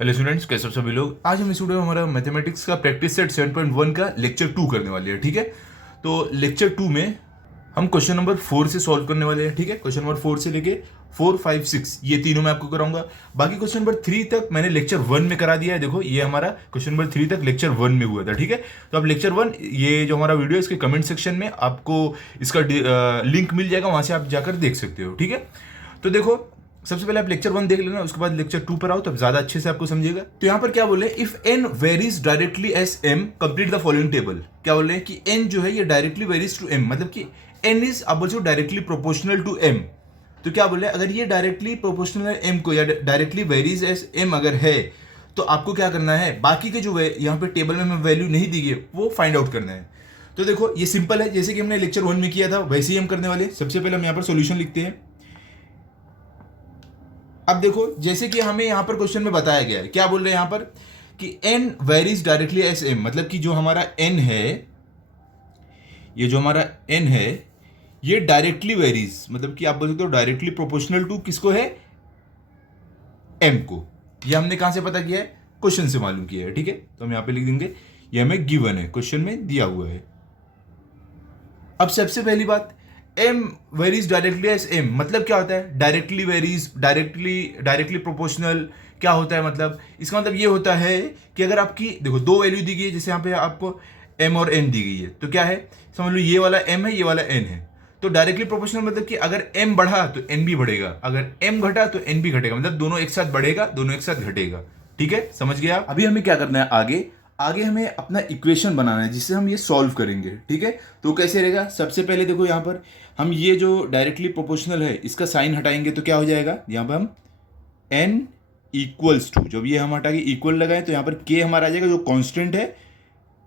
Hello students, कैसे हो सभी लोग। आज हम इस वीडियो में हमारा मैथमेटिक्स का प्रैक्टिस सेट 7.1 का लेक्चर 2 करने वाले हैं। ठीक है, तो लेक्चर 2 में हम क्वेश्चन नंबर 4 से सॉल्व करने वाले हैं। ठीक है, क्वेश्चन नंबर 4 से लेके 4, 5, 6 ये तीनों मैं आपको कराऊंगा। बाकी क्वेश्चन नंबर 3 तक मैंने लेक्चर 1 में करा दिया है। देखो, ये हमारा क्वेश्चन नंबर 3 तक लेक्चर 1 में हुआ था। ठीक है, तो अब लेक्चर 1, ये जो हमारा वीडियो है, इसके कमेंट सेक्शन में आपको इसका लिंक मिल जाएगा, वहां से आप जाकर देख सकते हो। ठीक है, तो देखो, सबसे पहले आप लेक्चर 1 देख लेना, उसके बाद लेक्चर 2 पर आओ, तब ज्यादा अच्छे से आपको समझेगा। तो यहां पर क्या बोले, if n varies directly as m complete the following table. क्या बोल रहे हैं कि n जो है ये डायरेक्टली वेरीज टू m, मतलब कि n इज आप बोल डायरेक्टली प्रोपोर्शनल टू m। तो क्या बोल रहे हैं, अगर ये डायरेक्टली प्रोपोर्शनल है m को, या डायरेक्टली वेरीज एज m अगर है, तो आपको क्या करना है, बाकी के जो यहाँ पे टेबल में हमें वैल्यू नहीं दी गई वो फाइंड आउट करना है। तो देखो, ये सिंपल है, जैसे कि हमने लेक्चर 1 में किया था वैसे ही हम करने वाले। सबसे पहले हम यहाँ पर सोल्यूशन लिखते हैं। अब देखो, जैसे कि हमें यहां पर क्वेश्चन में बताया गया है, क्या बोल रहे हैं यहां पर कि n varies directly S m, मतलब कि जो हमारा n है, ये जो हमारा n है, ये डायरेक्टली वेरीज, मतलब कि आप बोल सकते हो डायरेक्टली प्रोपोर्शनल टू किसको है, m को। ये हमने कहां से पता किया है, क्वेश्चन से मालूम किया है। ठीक है, तो हम यहां पे लिख देंगे, ये हमें गिवन है, क्वेश्चन में दिया हुआ है। अब सबसे पहली बात, m varies directly as m, मतलब क्या होता है, डायरेक्टली वेरीज, डायरेक्टली प्रोपोर्शनल क्या होता है, मतलब इसका मतलब ये होता है कि अगर आपकी देखो दो वैल्यू दी गई है, जैसे यहाँ पे आपको m और n दी गई है, तो क्या है, समझ लो ये वाला m है, ये वाला n है। तो डायरेक्टली प्रोपोर्शनल मतलब कि अगर m बढ़ा तो n भी बढ़ेगा, अगर m घटा तो n भी घटेगा, मतलब दोनों एक साथ बढ़ेगा, दोनों एक साथ घटेगा। ठीक है, समझ गया आप। अभी हमें क्या करना है, आगे आगे हमें अपना इक्वेशन बनाना है जिससे हम ये सॉल्व करेंगे। ठीक है, तो कैसे रहेगा, सबसे पहले देखो यहाँ पर हम ये जो डायरेक्टली प्रोपोर्शनल है इसका साइन हटाएंगे, तो क्या हो जाएगा, यहाँ पर हम n इक्वल्स टू, जब ये हम हटा के इक्वल लगाएं तो यहाँ पर k हमारा आ जाएगा जो कांस्टेंट है,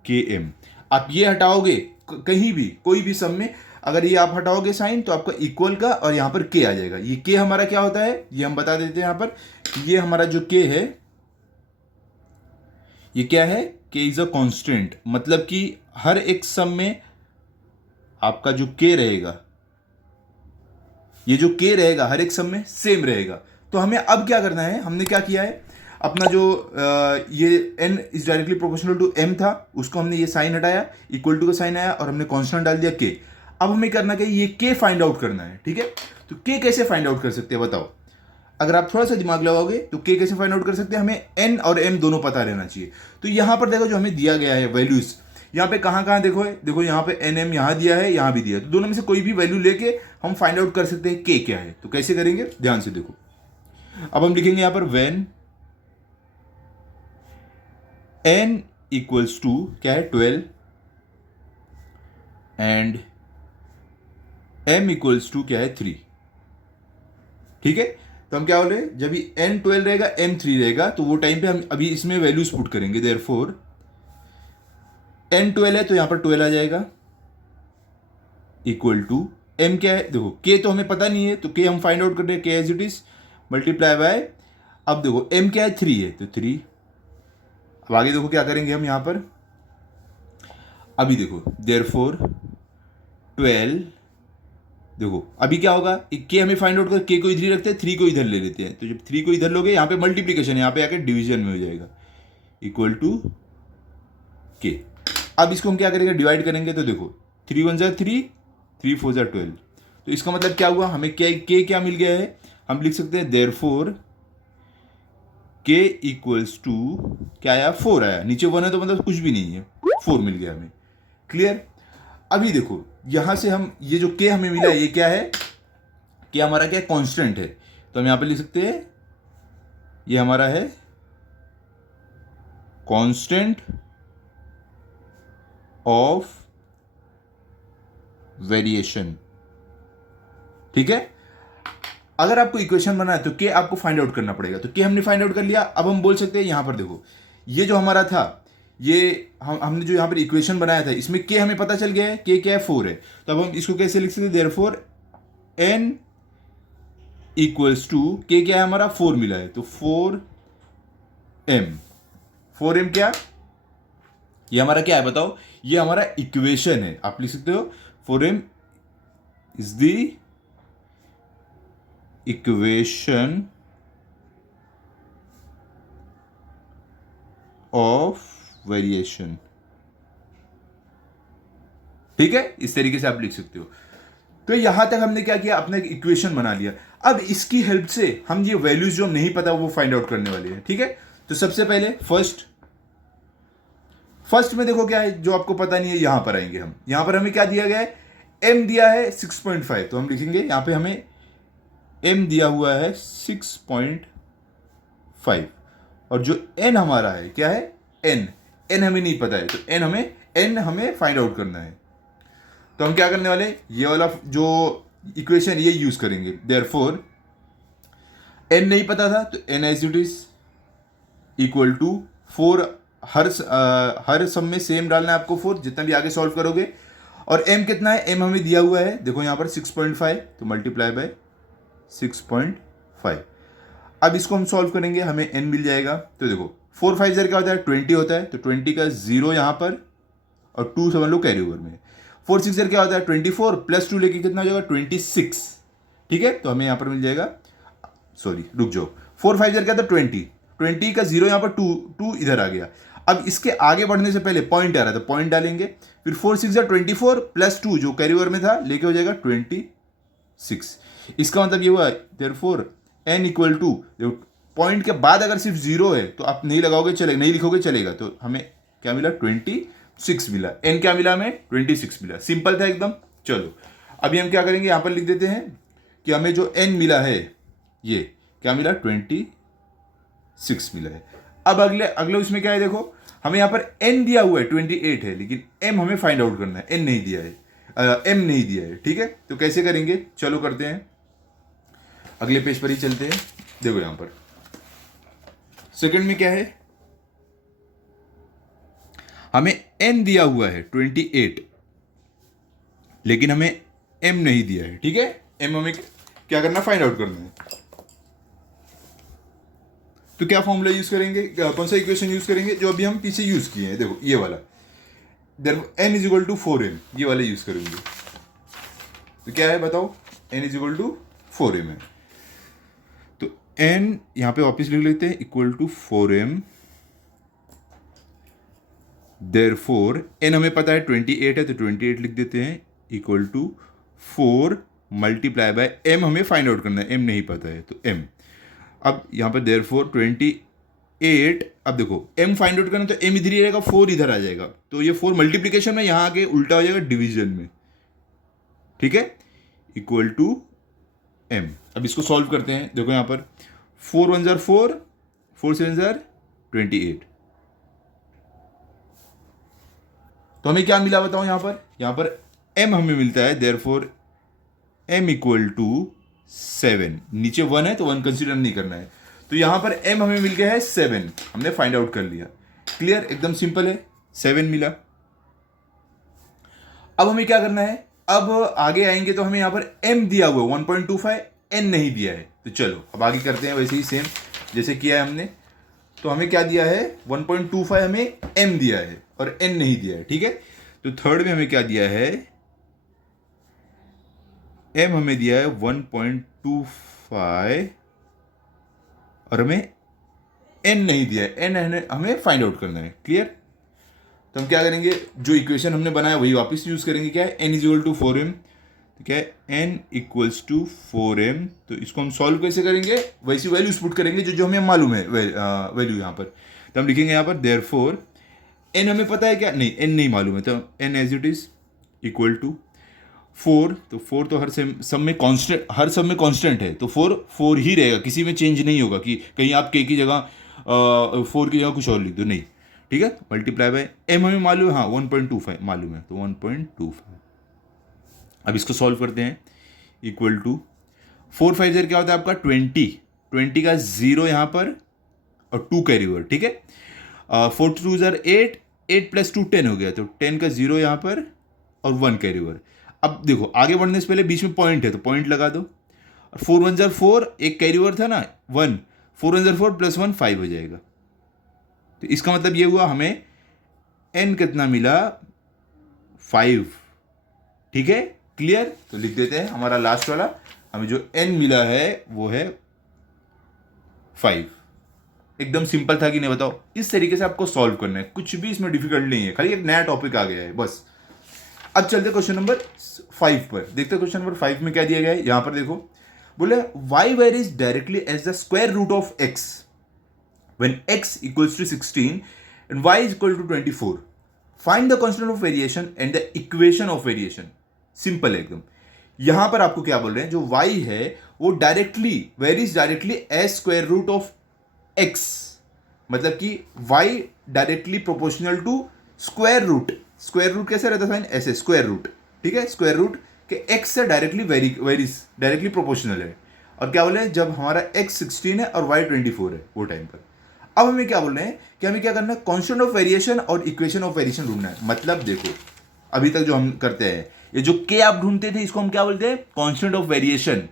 km। आप ये हटाओगे कहीं भी कोई भी सम में, अगर ये आप हटाओगे साइन तो आपका इक्वल का और यहाँ पर k आ जाएगा। ये k हमारा क्या होता है, ये हम बता देते हैं यहाँ पर, ये हमारा जो k है, ये क्या है, k इज अ कांस्टेंट, मतलब कि हर एक सम में आपका जो k रहेगा, ये जो k रहेगा हर एक सम में सेम रहेगा। तो हमें अब क्या करना है, हमने क्या किया है, अपना जो ये n is directly proportional to m था, उसको हमने ये साइन हटाया, इक्वल टू का साइन आया और हमने कांस्टेंट डाल दिया k। अब हमें करना क्या, ये k फाइंड आउट करना है। ठीक है, तो k कैसे फाइंड आउट कर सकते हैं बताओ, अगर आप थोड़ा सा दिमाग लगाओगे तो k कैसे फाइंड आउट कर सकते हैं, हमें n और m दोनों पता रहना चाहिए। तो यहां पर देखो, जो हमें दिया गया है वैल्यूज, यहाँ पे कहाँ कहाँ देखो है, देखो यहाँ पे एन एम यहाँ दिया है, यहाँ भी दिया है, तो दोनों में से कोई भी वैल्यू लेके हम फाइंड आउट कर सकते हैं के क्या है। तो कैसे करेंगे, ध्यान से देखो। अब हम लिखेंगे यहाँ पर व्हेन n इक्वल्स टू क्या है 12 एंड m इक्वल्स टू क्या है 3। ठीक है, तो हम क्या बोल रहे हैं, जब ये n 12 रहेगा m 3 रहेगा, तो वो टाइम पे हम अभी इसमें वैल्यूज पुट करेंगे। देयरफॉर n 12 है तो यहाँ पर 12 आ जाएगा, इक्वल टू m क्या है, देखो k तो हमें पता नहीं है, तो k हम फाइंड आउट कर रहे हैं, k as it is multiply by, अब देखो m क्या है 3 है तो 3। अब आगे देखो क्या करेंगे हम यहाँ पर, अभी देखो देयरफॉर 12, देखो अभी क्या होगा, k हमें फाइंड आउट कर, k को इधर ही रखते हैं, 3 को इधर ले लेते हैं, तो जब 3 को इधर लोगे यहाँ पे मल्टीप्लीकेशन, यहाँ पे आकर डिवीजन में हो जाएगा, इक्वल टू k। अब इसको हम क्या करेंगे, डिवाइड करेंगे, तो देखो 3 1 3, 3 4 12, तो इसका मतलब क्या हुआ, हमें क्या मिल गया है, हम लिख सकते हैं देयरफॉर k इक्वल्स टू क्या आया, 4 आया, नीचे 1 है तो मतलब कुछ भी नहीं है, 4 मिल गया हमें। क्लियर। अभी देखो यहां से हम ये जो k हमें मिला है ये क्या है, k हमारा क्या कांस्टेंट है, तो हम यहां पे लिख सकते हैं ये हमारा है कांस्टेंट ऑफ वेरिएशन। ठीक है, अगर आपको इक्वेशन बनाना है तो के आपको फाइंड आउट करना पड़ेगा, तो के हमने फाइंड आउट कर लिया। अब हम बोल सकते हैं यहां पर देखो, ये जो हमारा था, ये हमने जो यहां पर इक्वेशन बनाया था, इसमें के हमें पता चल गया है, के क्या है 4 है, तो अब हम इसको कैसे लिख सकते हैं, देयरफॉर n इक्वल्स टू के क्या है हमारा 4 मिला है, तो 4m, 4m क्या, ये हमारा क्या है बताओ, ये हमारा इक्वेशन है, आप लिख सकते हो 4m is the equation of variation. ठीक है, इस तरीके से आप लिख सकते हो। तो यहां तक हमने क्या किया, अपना एक इक्वेशन बना लिया। अब इसकी हेल्प से हम ये वैल्यूज जो नहीं पता वो फाइंड आउट करने वाले हैं। ठीक है, तो सबसे पहले फर्स्ट में देखो क्या है, जो आपको पता नहीं है यहां पर आएंगे हम। यहां पर हमें क्या दिया गया है, m दिया है 6.5, तो हम लिखेंगे यहां पे हमें m दिया हुआ है 6.5, और जो n हमारा है क्या है, n हमें नहीं पता है, तो n हमें फाइंड आउट करना है। तो हम क्या करने वाले, ये वाला जो इक्वेशन ये यूज करेंगे। देयरफॉर n नहीं पता था तो n as it is equal to 4, हर सम में सेम डालना है आपको 4 जितना भी आगे सॉल्व करोगे। और m कितना है, m हमें दिया हुआ है, देखो यहाँ पर 6.5, तो मल्टीप्लाई बाय 6.5। अब इसको हम सॉल्व करेंगे, हमें n मिल जाएगा। तो देखो 4 5 क्या होता है, 20 होता है, तो 20 का 0 यहाँ पर और 2 समझ लो कैरी ओवर में। 4 6 क्या होता है, 24 प्लस 2 लेके कितना हो जाएगा, 26। ठीक है, तो हमें यहाँ पर मिल जाएगा, सॉरी रुक जाओ, 4 5 क्या था, 20 का 0 यहाँ पर 2 इधर आ गया। अब इसके आगे बढ़ने से पहले पॉइंट आ रहा था, पॉइंट डालेंगे, फिर 4 6 24 प्लस 2 जो कैरी ओवर में था लेके हो जाएगा 26। इसका मतलब ये हुआ therefore n equal to, point के बाद अगर सिर्फ 0 है तो आप नहीं लगाओगे चलेगा, नहीं लिखोगे चलेगा, तो हमें क्या मिला, 26 मिला। n क्या मिला हमें, 26 मिला। सिंपल था एकदम। चलो अभी हम क्या करेंगे, यहां पर लिख देते हैं कि हमें जो n मिला है ये क्या मिला, 26 मिला है। अब अगले उसमें क्या है, देखो हमें यहां पर n दिया हुआ है 28 है, लेकिन m हमें फाइंड आउट करना है, n नहीं दिया है, m नहीं दिया है। ठीक है, तो कैसे करेंगे, चलो करते हैं, अगले पेज पर ही चलते हैं। देखो यहां पर सेकंड में क्या है, हमें n दिया हुआ है 28, लेकिन हमें m नहीं दिया है। ठीक है, m हमें क्या करना, फाइंड आउट करना है। तो क्या फॉर्मूला यूज करेंगे, कौन सा इक्वेशन यूज करेंगे, जो अभी हम पीछे यूज किए हैं, देखो ये वाला, n is equal to 4m, ये वाला यूज करेंगे। तो क्या है बताओ, n is equal to 4m है, तो n यहां पे वापस लिख लेते हैं equal to 4m। Therefore n हमें पता है 28 है, तो 28 लिख देते हैं equal to 4 multiply by m, हमें फाइंड आउट करना है, m नहीं पता है तो m। अब यहाँ पर देयरफॉर 28, अब देखो m फाइंड आउट करना तो m इधर ही रहेगा, 4 इधर आ जाएगा, तो ये 4 मल्टीप्लीकेशन में यहाँ आके उल्टा हो जाएगा डिवीजन में। ठीक है, इक्वल टू m। अब इसको सॉल्व करते हैं, देखो यहाँ पर 4 1 जार 4, 4 7 जार 28, तो हमें क्या मिला बताओ, यहाँ पर m हमें मिलता है, देयरफॉर m इक्वल टू 7, नीचे 1 है तो 1 कंसीडर नहीं करना है, तो यहां पर m हमें मिल गया है 7, हमने फाइंड आउट कर लिया। क्लियर, एकदम सिंपल है, 7 मिला। अब हमें क्या करना है, अब आगे आएंगे तो हमें यहां पर m दिया हुआ है 1.25, n नहीं दिया है, तो चलो अब आगे करते हैं वैसे ही सेम जैसे किया है हमने। तो हमें क्या दिया है, 1.25 हमें m दिया है और n नहीं दिया है। ठीक है, तो थर्ड में हमें क्या दिया है, m हमें दिया है 1.25 और हमें n नहीं दिया है, n हमें फाइंड आउट करना है। क्लियर, तो हम क्या करेंगे, जो इक्वेशन हमने बनाया वही वापस यूज करेंगे, क्या है, n is equal to 4m, तो क्या है n इक्वल्स टू 4m। तो इसको हम सॉल्व कैसे करेंगे, वैसी वैल्यूज पुट करेंगे जो हमें मालूम है वैल्यू यहाँ पर। तो हम लिखेंगे यहाँ पर देयरफॉर n हमें पता है क्या, नहीं n नहीं मालूम है, तो n as it is equal to 4, तो 4 तो हर सब में कांस्टेंट, हर सब में कांस्टेंट है, तो 4 ही रहेगा, किसी में चेंज नहीं होगा कि कहीं आप k की जगह 4 की जगह कुछ और लिख दो, नहीं। ठीक है, मल्टीप्लाई बाय m हमें मालूम है, हाँ 1.25 मालूम है, तो 1.25। अब इसको सॉल्व करते हैं, इक्वल टू 4 5 0 क्या होता है आपका 20 का 0 यहाँ पर और 2 कैरी ओवर। ठीक है, 4 2 जार 8 प्लस 2 10 हो गया, तो 10 का 0 यहाँ पर और 1 कैरी ओवर। अब देखो आगे बढ़ने से पहले बीच में पॉइंट है, तो पॉइंट लगा दो, और 4 1 जार 4, एक कैरी ओवर था ना 1, 4 1 जार 4 प्लस 1 5 हो जाएगा। तो इसका मतलब ये हुआ हमें n कितना मिला, 5। ठीक है, क्लियर, तो लिख देते हैं हमारा लास्ट वाला, हमें जो n मिला है वो है 5। एकदम सिंपल था कि नहीं बताओ? इस तरीके से आपको सॉल्व करना है, कुछ भी इसमें डिफिकल्ट नहीं है, खाली एक नया टॉपिक आ गया है बस। अब चलते क्वेश्चन नंबर 5 पर, देखते क्वेश्चन नंबर 5 में क्या दिया गया है। यहां पर देखो, बोले y varies directly as the square root of x when x equals to 16 and y is equal to 24. Find the constant of variation and the equation of variation. Simple है एकदम। यहां पर आपको क्या बोल रहे हैं, जो y है वो directly varies directly as square root of x, मतलब कि y directly proportional to square root. Square root कैसे रहता है साइन? ऐसे स्क्वायर रूट, ठीक है, स्क्वायर रूट के x से डायरेक्टली वेरीज डायरेक्टली प्रोपोर्शनल है। और क्या बोले, जब हमारा x 16 है और y 24 है वो टाइम पर। अब हमें क्या बोल रहे हैं कि हमें क्या करना है, कांस्टेंट ऑफ वेरिएशन और इक्वेशन ऑफ वेरिएशन ढूंढना है। मतलब देखो, अभी तक जो हम करते हैं, ये जो के आप ढूंढते थे इसको हम क्या बोलते हैं, कांस्टेंट ऑफ वेरिएशन।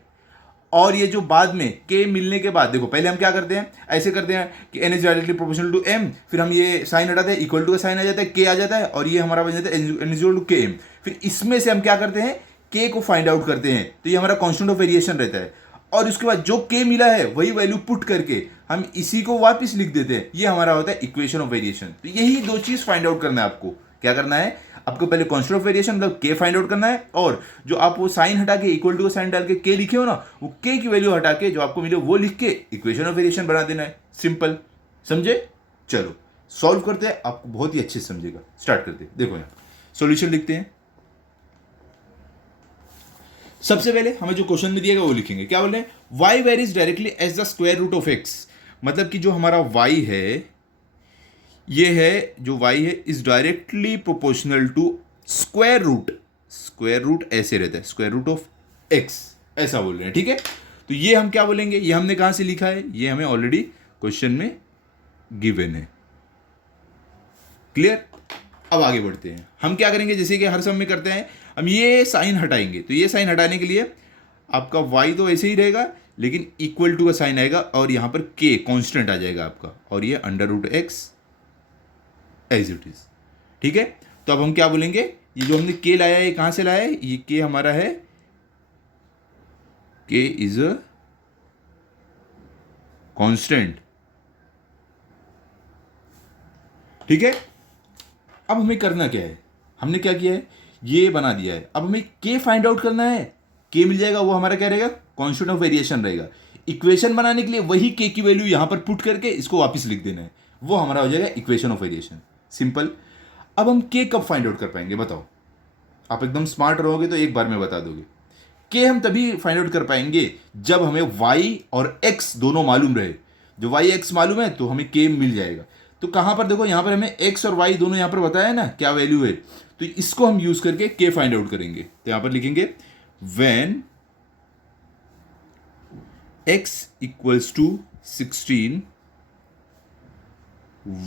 और ये जो बाद में के मिलने के बाद, देखो पहले हम क्या करते हैं, ऐसे करते हैं कि n is directly proportional to m, फिर हम ये साइन हटाते हैं, इक्वल टू का साइन आ जाता है, के आ जाता है, और ये हमारा बन जाता है एन इज इक्वल टू के एम। फिर इसमें से हम क्या करते हैं, के को फाइंड आउट करते हैं, तो ये हमारा कांस्टेंट ऑफ वेरिएशन रहता है। और उसके बाद जो के मिला है वही वैल्यू पुट करके हम इसी को वापस लिख देते हैं, ये हमारा होता है इक्वेशन ऑफ वेरिएशन। तो यही दो चीज फाइंड आउट करना है आपको। क्या करना है आपको, पहले कांस्टेंट ऑफ वेरिएशन मतलब के फाइंड आउट करना है, और जो आप वो साइन हटा के इक्वल टू का साइन डाल के के लिखे हो ना, वो के की वैल्यू हटा के जो आपको मिले वो लिख के इक्वेशन ऑफ वेरिएशन बना देना है। सिंपल, समझे? चलो सॉल्व करते हैं, आपको बहुत ही अच्छे से समझेगा। स्टार्ट करते हैं, देखो यहाँ सॉल्यूशन लिखते हैं। सबसे पहले हमें जो क्वेश्चन में दिया गया वो लिखेंगे। क्या बोल रहे हैं, y varies directly as the square root of x, मतलब कि जो हमारा y है, ये है जो y है is directly proportional to square root. Square root ऐसे रहता है, स्क्वायर रूट ऑफ x, ऐसा बोल रहे हैं, ठीक है। तो ये हम क्या बोलेंगे, ये हमने कहां से लिखा है, ये हमें ऑलरेडी क्वेश्चन में गिवन है। क्लियर? अब आगे बढ़ते हैं। हम क्या करेंगे, जैसे कि हर सम में करते हैं, हम ये साइन हटाएंगे। तो ये साइन हटाने के लिए आपका y तो ऐसे ही रहेगा, लेकिन इक्वल टू का साइन आएगा और यहां पर k कांस्टेंट आ जाएगा आपका, और ये under root x as it is, ठीक है। तो अब हम क्या बोलेंगे, ये जो हमने k लाया है ये कहां से लाया है, ये k हमारा है, k इज अ कांस्टेंट, ठीक है। अब हमें करना क्या है, हमने क्या किया है, ये बना दिया है। अब हमें के फाइंड आउट करना है, के मिल जाएगा, वो हमारा क्या रहेगा, कांस्टेंट ऑफ वेरिएशन रहेगा। इक्वेशन बनाने के लिए वही के की वैल्यू यहां पर पुट करके इसको वापस लिख देना है, वो हमारा हो जाएगा इक्वेशन ऑफ वेरिएशन। सिंपल। अब हम के कब फाइंड आउट कर पाएंगे बताओ? आप एकदम स्मार्ट रहोगे तो एक बार में बता दोगे। के हम तभी फाइंड आउट कर पाएंगे जब हमें y और x दोनों मालूम रहे। जो y x मालूम है तो हमें के मिल जाएगा। तो कहां पर देखो, यहां पर हमें x और y दोनों यहां पर बताया है ना क्या वैल्यू है, तो इसको हम यूज करके के फाइंड आउट करेंगे। तो यहां पर लिखेंगे when x equals to 16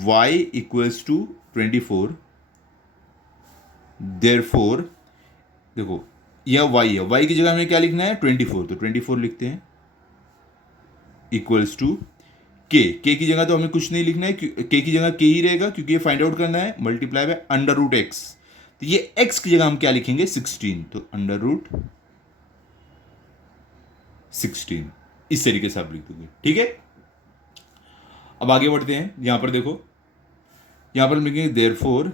y equals to 24, therefore, देखो यह y है, y की जगह हमें क्या लिखना है 24, तो 24 लिखते हैं, इक्वल्स टू के की जगह तो हमें कुछ नहीं लिखना है, के की जगह के ही रहेगा क्योंकि ये फाइंड आउट करना है, multiply by under root x. तो ये x की जगह हम क्या लिखेंगे 16, तो अंडर रूट 16, इस तरीके से आप लिख दोगे, ठीक है। अब आगे बढ़ते हैं, यहां पर देखो, यहां पर हम लिखेंगे देयरफॉर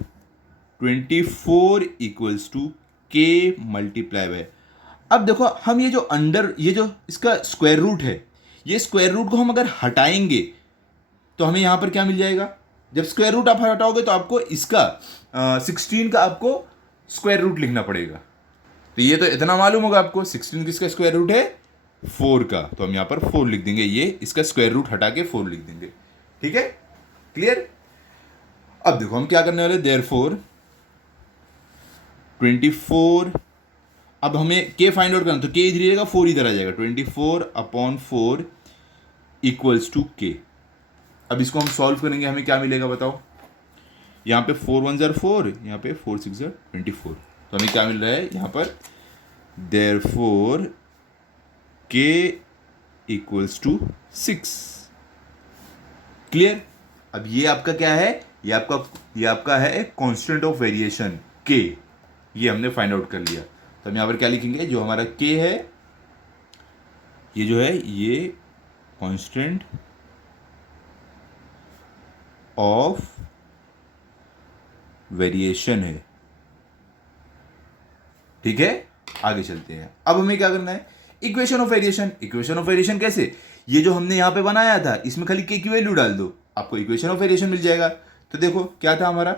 24 इक्वल्स टू के मल्टीप्लाई बाय। अब देखो हम ये जो अंडर, ये जो इसका स्क्वायर रूट है, ये स्क्वायर रूट को हम अगर हटाएंगे तो हमें यहां पर क्या मिल जाएगा, जब स्क्वायर रूट आप हटाओगे तो आपको इसका 16 का आपको स्क्वायर रूट लिखना पड़ेगा। तो ये तो इतना मालूम होगा आपको, 16 किसका स्क्वायर रूट है 4 का, तो हम यहां पर 4 लिख देंगे, ये इसका स्क्वायर रूट हटा के 4 लिख देंगे, ठीक है। क्लियर? अब देखो हम क्या करने वाले, देयरफॉर 24, अब हमें के फाइंड आउट करना, तो के इधर रहेगा, 4 इधर आ जाएगा, 24/4 इक्वल्स टू के। अब इसको हम सॉल्व करेंगे, हमें क्या मिलेगा बताओ? यहाँ पे 4 1 ज़र 4, यहाँ पे 4 6 ज़र 24, तो हमें क्या मिल रहा है यहाँ पर, देयरफॉर के इक्वल्स टू 6। क्लियर? अब ये आपका क्या है, ये आपका है कांस्टेंट ऑफ वेरिएशन के, ये हमने फाइंड आउट कर लिया। तो हम यहाँ पर क्या लिखेंगे, जो हमारा के है, ये जो है ये कांस्टेंट ऑफ वेरिएशन है। ठीक है, आगे चलते हैं। अब हमें क्या करना है, equation of variation. Equation of variation कैसे, ये जो हमने यहां पे बनाया था इसमें खाली के की वैल्यू डाल दो, आपको इक्वेशन ऑफ वेरिएशन मिल जाएगा। तो देखो क्या था हमारा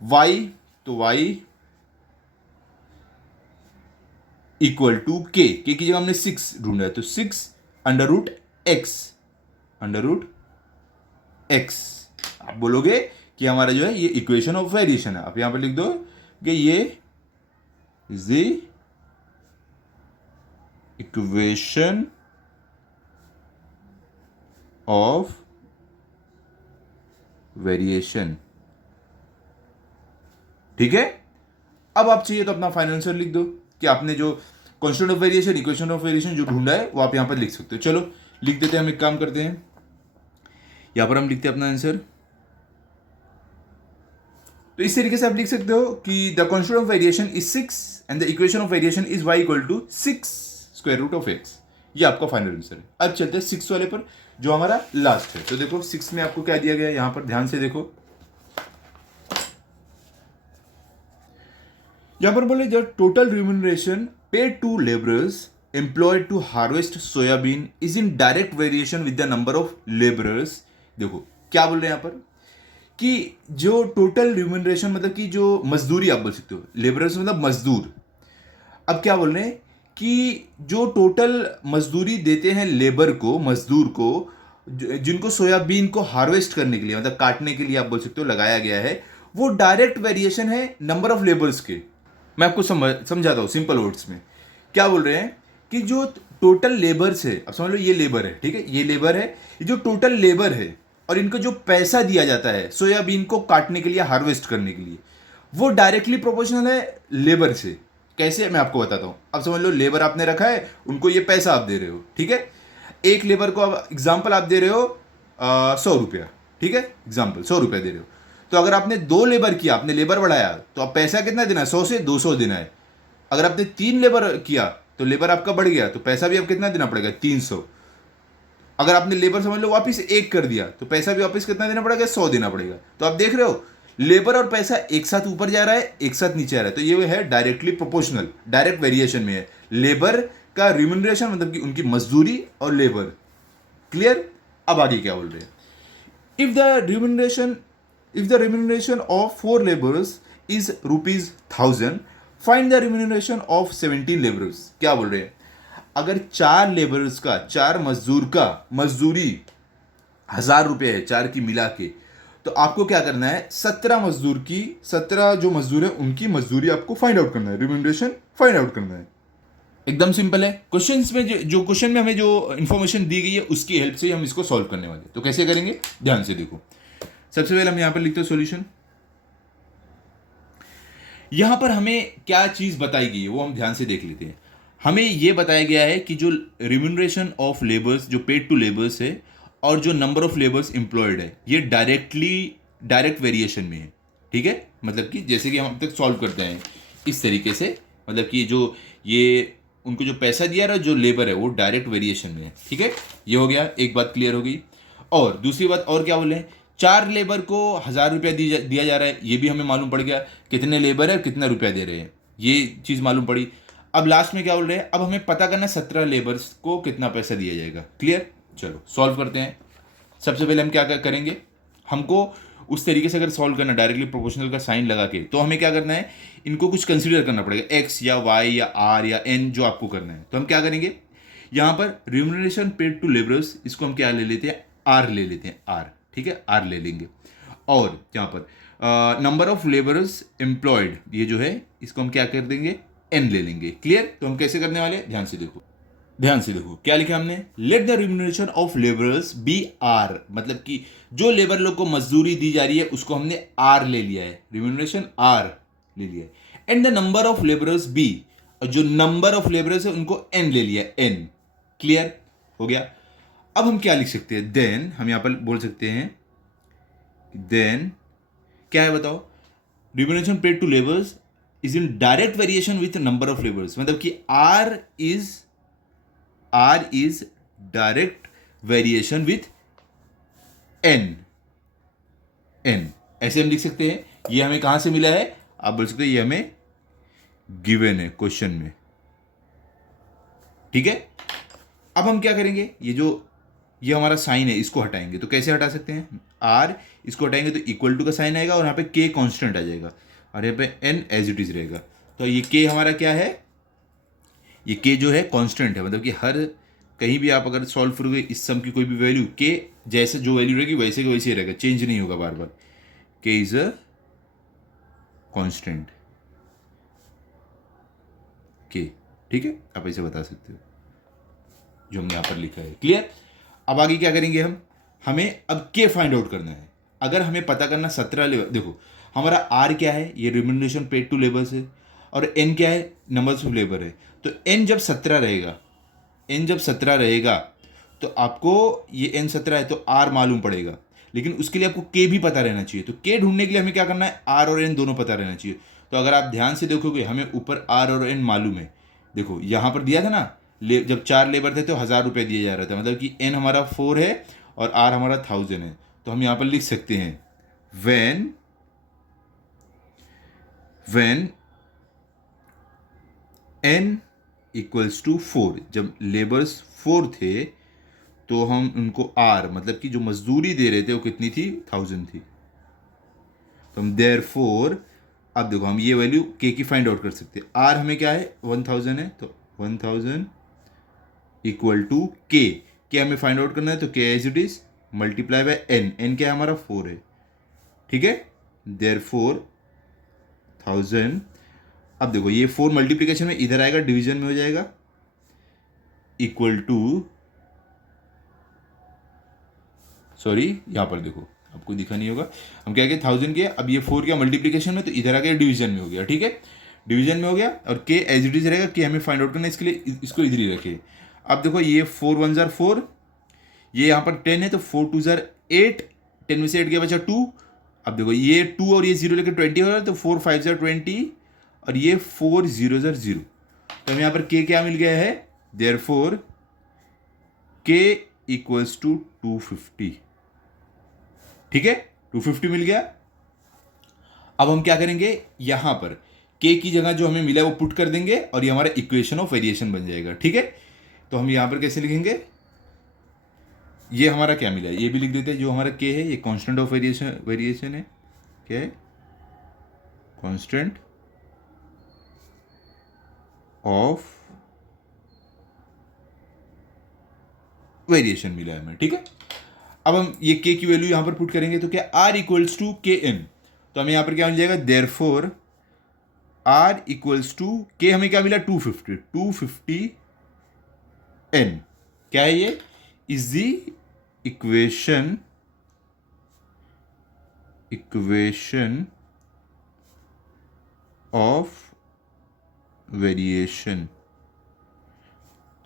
y, तो y इक्वल टू के की जगह हमने 6 ढूंढा है, तो 6 under root x, under root x. आप बोलोगे कि हमारा जो है ये इक्वेशन ऑफ वेरिएशन है, आप यहां पर लिख दो कि ये is the equation of variation. ठीक है, अब आप चाहिए तो अपना फाइनल आंसर लिख दो कि आपने जो constant of variation, equation of variation जो ढूंढा है वो आप यहां पर लिख सकते हो। चलो लिख देते हैं, हम एक काम करते हैं, यहां पर हम लिखते हैं अपना आंसर। तो इस तरीके से आप लिख सकते हो कि the constant of variation is 6 and the equation of variation is y equal to 6 square root of x। ये आपका फाइनल आंसर है। अब चलते हैं 6 वाले पर जो हमारा लास्ट है। तो देखो 6 में आपको क्या दिया गया है, यहां पर ध्यान से देखो, यहां पर बोले the total remuneration paid to labourers employed to harvest soybean is in direct variation with the number of labourers. देखो क्या बोल रहे हैं यहां पर कि जो टोटल रिम्यूनरेशन मतलब कि जो मजदूरी आप बोल सकते हो, लेबरर्स मतलब मजदूर। अब क्या बोल रहे हैं कि जो टोटल मजदूरी देते हैं लेबर को, मजदूर को, जिनको सोयाबीन को हार्वेस्ट करने के लिए मतलब काटने के लिए आप बोल सकते हो लगाया गया है, वो डायरेक्ट वेरिएशन है नंबर ऑफ लेबर्स के। मैं आपको समझाता हूं सिंपल वर्ड्स में। क्या बोल रहे हैं कि जो टोटल लेबर्स है, अब समझ लो ये लेबर है, ठीक है, ये लेबर है, ये जो टोटल लेबर है और इनको जो पैसा दिया जाता है सोयाबीन को काटने के लिए, हार्वेस्ट करने के लिए, वो डायरेक्टली प्रोपोर्शनल है लेबर से। कैसे, मैं आपको बताता हूं। अब समझ लो लेबर आपने रखा है, उनको ये पैसा आप दे रहे हो, ठीक है, एक लेबर को अब एग्जाम्पल आप दे रहे हो 100 रुपया, ठीक है, एग्जाम्पल 100 रुपया दे रहे हो। तो अगर आपने 2 लेबर किया, आपने लेबर बढ़ाया, तो आप पैसा कितना देना है, 100 से 200 देना है। अगर आपने 3 लेबर किया तो लेबर आपका बढ़ गया, तो पैसा भी आप कितना देना पड़ेगा, 300। अगर आपने लेबर समझ लो वापिस 1 कर दिया, तो पैसा भी वापिस कितना देना पड़ेगा, 100 देना पड़ेगा। तो आप देख रहे हो लेबर और पैसा एक साथ ऊपर जा रहा है, एक साथ नीचे आ रहा है, तो ये है डायरेक्टली प्रोपोर्शनल, डायरेक्ट वेरिएशन में है। लेबर का रिम्यूनरेशन मतलब कि उनकी मजदूरी और लेबर। क्लियर। अब आगे क्या बोल रहे हैं, if the remuneration of 4 labours is ₹1000, find the remuneration of 17 labours. क्या बोल रहे हैं, अगर 4 लेबर्स का, 4 मजदूर का मजदूरी 1000 रुपये है, 4 की मिला के, तो आपको क्या करना है, 17 जो मजदूर है उनकी मजदूरी आपको फाइंड आउट करना है, रिम्यूनरेशन फाइंड आउट करना है। एकदम सिंपल है। क्वेश्चंस में जो क्वेश्चन में हमें जो इंफॉर्मेशन दी गई है उसकी हेल्प से ही हम इसको सॉल्व करने वाले। तो कैसे करेंगे, ध्यान से देखो। सबसे पहले हम यहां पर लिखते हैं सॉल्यूशन। यहां पर हमें क्या चीज बताई गई है वो हम ध्यान से देख लेते हैं। हमें यह बताया गया है कि जो रिम्यूनरेशन ऑफ लेबर्स, जो पेड टू लेबर्स है, और जो नंबर ऑफ लेबर्स एम्प्लॉयड है, ये डायरेक्ट वेरिएशन में है। ठीक है, मतलब कि जैसे कि हम अब तक सॉल्व करते हैं इस तरीके से, मतलब कि जो ये उनको जो पैसा दिया रहा है, जो लेबर है, वो डायरेक्ट वेरिएशन में है। ठीक है, ये हो गया, एक बात क्लियर हो गई। और दूसरी बात और क्या बोले, 4 लेबर को 1000 रुपया दिया जा रहा है, ये भी हमें मालूम पड़ गया कितने लेबर है और कितना रुपया दे रहे हैं, ये चीज़ मालूम पड़ी। अब लास्ट में क्या बोल रहे हैं, अब हमें पता करना 17 लेबर्स को कितना पैसा दिया जाएगा। क्लियर। चलो सॉल्व करते हैं। सबसे पहले हम क्या करेंगे, हमको उस तरीके से अगर सॉल्व करना डायरेक्टली प्रोपोर्शनल का साइन लगा के, तो हमें क्या करना है, इनको कुछ कंसीडर करना पड़ेगा, एक्स या वाई या आर या एन, जो आपको करना है। तो हम क्या करेंगे, यहां पर रिम्यूनरेशन पेड टू लेबरर्स, इसको हम क्या ले लेते हैं, आर ले लेते हैं, आर। ठीक है, आर ले लेंगे। और यहां पर नंबर ऑफ लेबरर्स एम्प्लॉयड, ये जो है इसको हम क्या कर देंगे, एन ले लेंगे। क्लियर। तो हम कैसे करने वाले, ध्यान से देखो, ध्यान से देखो क्या लिखा हमने, let the remuneration of labourers be R, मतलब कि जो लेबर लोग को मजदूरी दी जा रही है उसको हमने आर ले लिया है, रिम्यूनरेशन आर ले लिया है, and the number of labourers be, और जो नंबर ऑफ लेबरर्स है उनको एन ले लिया, एन। क्लियर हो गया। अब हम क्या लिख सकते हैं, देन हम यहां पर बोल सकते हैं, देन क्या है बताओ, remuneration paid to labours is in direct variation with number of labours, मतलब कि R is direct variation with N. N, ऐसे हम लिख सकते हैं। ये हमें कहाँ से मिला है, आप बोल सकते हैं ये हमें गिवन है क्वेश्चन में, ठीक है। अब हम क्या करेंगे, ये हमारा साइन है, इसको हटाएंगे। तो कैसे हटा सकते हैं, आर, इसको हटाएंगे तो इक्वल टू का साइन आएगा और यहाँ पे के कांस्टेंट आ जाएगा और यहाँ पे एन एज इट इज रहेगा। तो ये के हमारा क्या है, ये के जो है कांस्टेंट है, मतलब कि हर कहीं भी आप अगर सॉल्व करोगे इस सम की कोई भी वैल्यू, के जैसे जो वैल्यू रहेगी वैसे का वैसे ही रहेगा, चेंज नहीं होगा बार बार। के इज अ कांस्टेंट के, ठीक है, आप ऐसे बता सकते हो जो हमने यहाँ पर लिखा है। क्लियर। अब आगे क्या करेंगे हमें अब के फाइंड आउट करना है। अगर हमें पता करना 17 लेबर, देखो हमारा आर क्या है, ये रिम्यूनरेशन पेड टू लेबर्स है, और एन क्या है, नंबर्स ऑफ लेबर है। तो एन जब 17 रहेगा, एन जब 17 रहेगा तो आपको ये एन 17 है तो आर मालूम पड़ेगा, लेकिन उसके लिए आपको के भी पता रहना चाहिए। तो के ढूंढने के लिए हमें क्या करना है, आर और एन दोनों पता रहना चाहिए। तो अगर आप ध्यान से देखोगे हमें ऊपर आर और एन मालूम है, देखो यहाँ पर दिया था ना, जब 4 लेबर थे तो 1000 रुपये दिया जा रहा था, मतलब कि एन हमारा 4 है और आर हमारा 1000 है। तो हम यहाँ पर लिख सकते हैं when n इक्वल्स टू 4, जब लेबर्स 4 थे तो हम उनको आर, मतलब कि जो मजदूरी दे रहे थे वो कितनी थी, 1000 थी। तो हम देयरफॉर, अब देखो हम ये वैल्यू के की फाइंड आउट कर सकते हैं। आर हमें क्या है, 1000 है, तो 1000 इक्वल टू के हमें फाइंड आउट करना है, तो K as it is multiply by N, N क्या है हमारा 4 है, ठीक है। देयरफॉर 1000, अब देखो ये 4 मल्टीप्लीकेशन में इधर आएगा, डिवीजन में हो जाएगा, इक्वल टू, सॉरी यहाँ पर देखो आपको दिखा नहीं होगा, हम क्या किया 1000 किया, अब ये 4 क्या मल्टीप्लीकेशन में, तो इधर आ गया डिवीजन में हो गया, ठीक है, डिवीजन में हो गया। और के एज इट इज रहेगा, के हमें फाइंड आउट करना है, इसके लिए इसको इधर ही रखिए। अब देखो ये 4 1 जार 4, ये यहाँ पर 10 है तो 4 2 जार 8, 10 में से 8 गया बचा 2। अब देखो ये 2 और ये 0 लेकर 20 हो रहा है, तो 4 5 जार 20 और ये 4 0 जार 0। तो हमें यहाँ पर के क्या मिल गया है, देयरफॉर के इक्वल्स टू 250, ठीक है, 250 मिल गया। अब हम क्या करेंगे, यहां पर के की जगह जो हमें मिला है वो पुट कर देंगे और ये हमारा इक्वेशन ऑफ वेरिएशन बन जाएगा, ठीक है। तो हम यहां पर कैसे लिखेंगे, ये हमारा क्या मिला है ये भी लिख देते हैं, जो हमारा के है ये कांस्टेंट ऑफ वेरिएशन है, क्या है, कांस्टेंट ऑफ वेरिएशन मिला है हमें, ठीक है। अब हम ये के की वैल्यू यहां पर पुट करेंगे तो क्या, आर इक्वल्स टू के एन, तो हमें यहां पर क्या मिल जाएगा, देयरफॉर आर इक्वल्स टू के, हमें क्या मिला 250 एन, क्या है ये, is the equation of variation.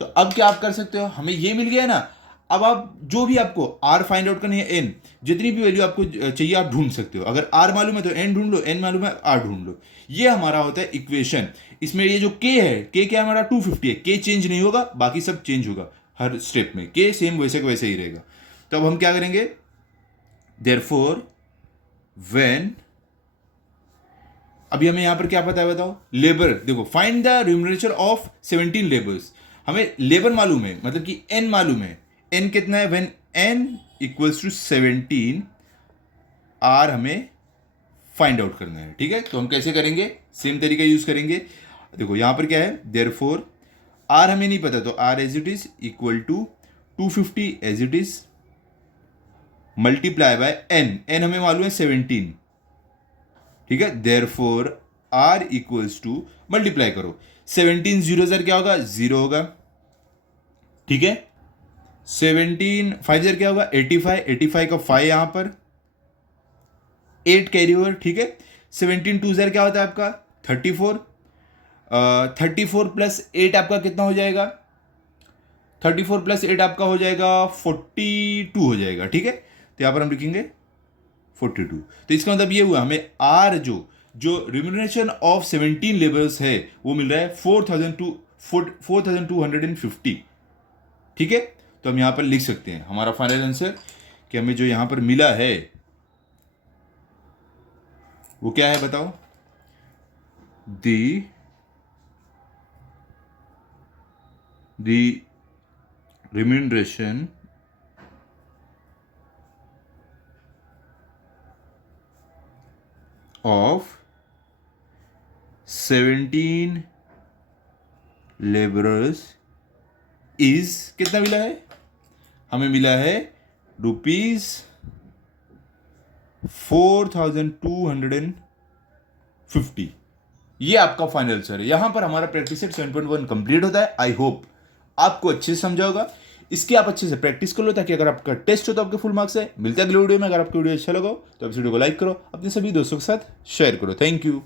तो अब क्या आप कर सकते हो, हमें ये मिल गया ना, अब आप जो भी आपको आर फाइंड आउट करनी है, एन जितनी भी वैल्यू आपको चाहिए आप ढूंढ सकते हो। अगर आर मालूम है तो एन ढूंढ लो, एन मालूम है आर ढूंढ लो। ये हमारा होता है इक्वेशन। इसमें ये जो के है, के क्या हमारा 250 है, के चेंज नहीं होगा, बाकी सब चेंज होगा हर स्टेप में, के सेम वैसे का वैसे ही रहेगा। तो अब हम क्या करेंगे, देयरफॉर व्हेन, अभी हमें यहां पर क्या पता है बताओ, लेबर, देखो find the remuneration of 17 labours, हमें लेबर मालूम है, मतलब कि एन मालूम है, एन कितना है, when N equals to 17, R हमें फाइंड आउट करना है, ठीक है। तो हम कैसे करेंगे, सेम तरीका यूज करेंगे। देखो यहां पर क्या है, देयरफॉर आर हमें नहीं पता तो R as it is equal to 250 as it is multiply by N, N हमें मालूम है 17, ठीक है। Therefore R equals to, multiply करो, 17 0 ज़र क्या होगा, 0 होगा, ठीक है। 17 5 ज़र क्या होगा, 85, 85 का 5 यहां पर 8 कैरी ओवर, ठीक है। 17 2 ज़र क्या होता है आपका 34, 34 प्लस 8 आपका कितना हो जाएगा, 34 प्लस 8 आपका हो जाएगा 42 हो जाएगा, ठीक है। तो यहां पर हम लिखेंगे 42। तो इसका मतलब ये हुआ हमें आर जो रिम्यूनरेशन ऑफ 17 लेबर्स है वो मिल रहा है 4250, ठीक है। तो हम यहां पर लिख सकते हैं हमारा फाइनल आंसर कि हमें जो यहां पर मिला है वो क्या है बताओ? the remuneration of 17 laborers is कितना मिला है? हमें मिला है ₹4250। ये आपका फाइनल आंसर है। यहां पर हमारा प्रैक्टिस सेट 7.1 कंप्लीट होता है। आई होप आपको अच्छे से समझा होगा। इसकी आप अच्छे से प्रैक्टिस कर लो ताकि अगर आपका टेस्ट हो तो आपके फुल मार्क्स है। मिलते हैं अगले वीडियो में। अगर आपको वीडियो अच्छा लगा तो आप इस वीडियो को लाइक करो, अपने सभी दोस्तों के साथ शेयर करो। Thank you.